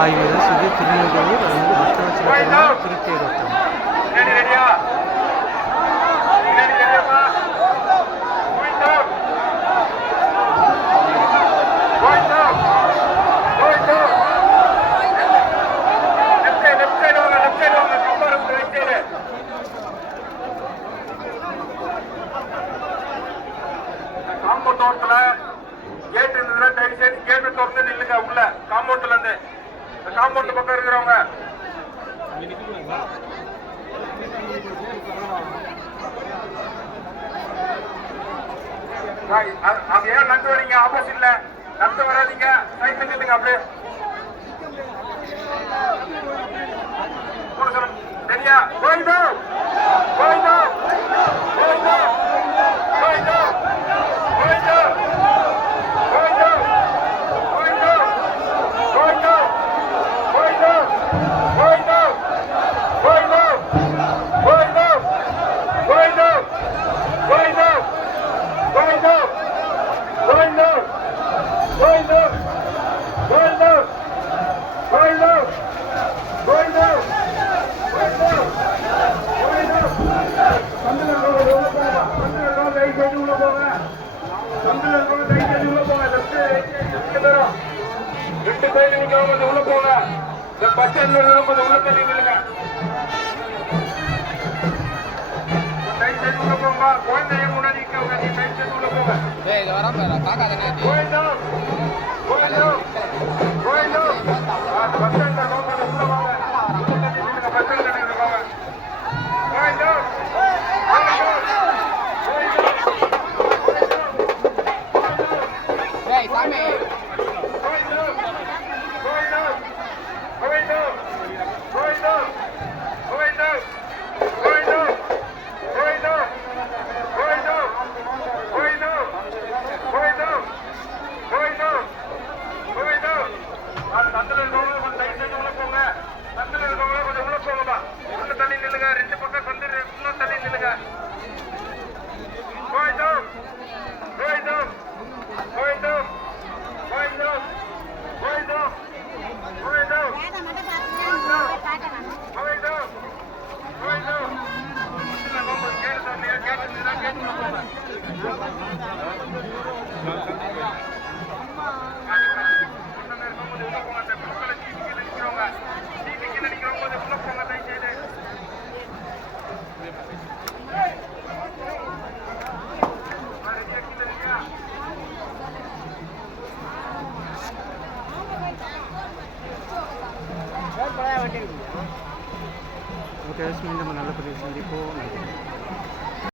ஆகியோர் இது திருநெல்வேலூர் அல்லது பக்தவச்சலபுரம் திருத்தேரோட்டம். காம்பவுண்ட்ல கேட் இருந்ததுன்னா தயவு செய்து கேட்டு திறந்து நில்லுங்க. உள்ள காம்பவுண்ட்ல இருந்து இந்த காம்பவுண்ட் பக்கம் இருக்கிறவங்க அங்க ஏன் நந்து வரீங்க? ஆப்போசிட்ல நந்து வராதீங்க. சைட்ல நில்லுங்க. அப்படியே சரியா? போயிடும் போயிடும் போயிடும் போயிடும் உள்ள போங்க. பஸ் ஸ்டாண்ட்ல கொஞ்சம் உள்ள தள்ளி நில்லுங்க. உள்ள போங்க. குழந்தைய முன்னாடி உள்ள போங்க. பஸ் ஸ்டாண்ட்ல உள்ள வாங்க. பஸ் ஸ்டாண்ட்ல இருக்காங்க. ஓகே, மீண்டும் நல்ல பதிவு சந்திப்போம்.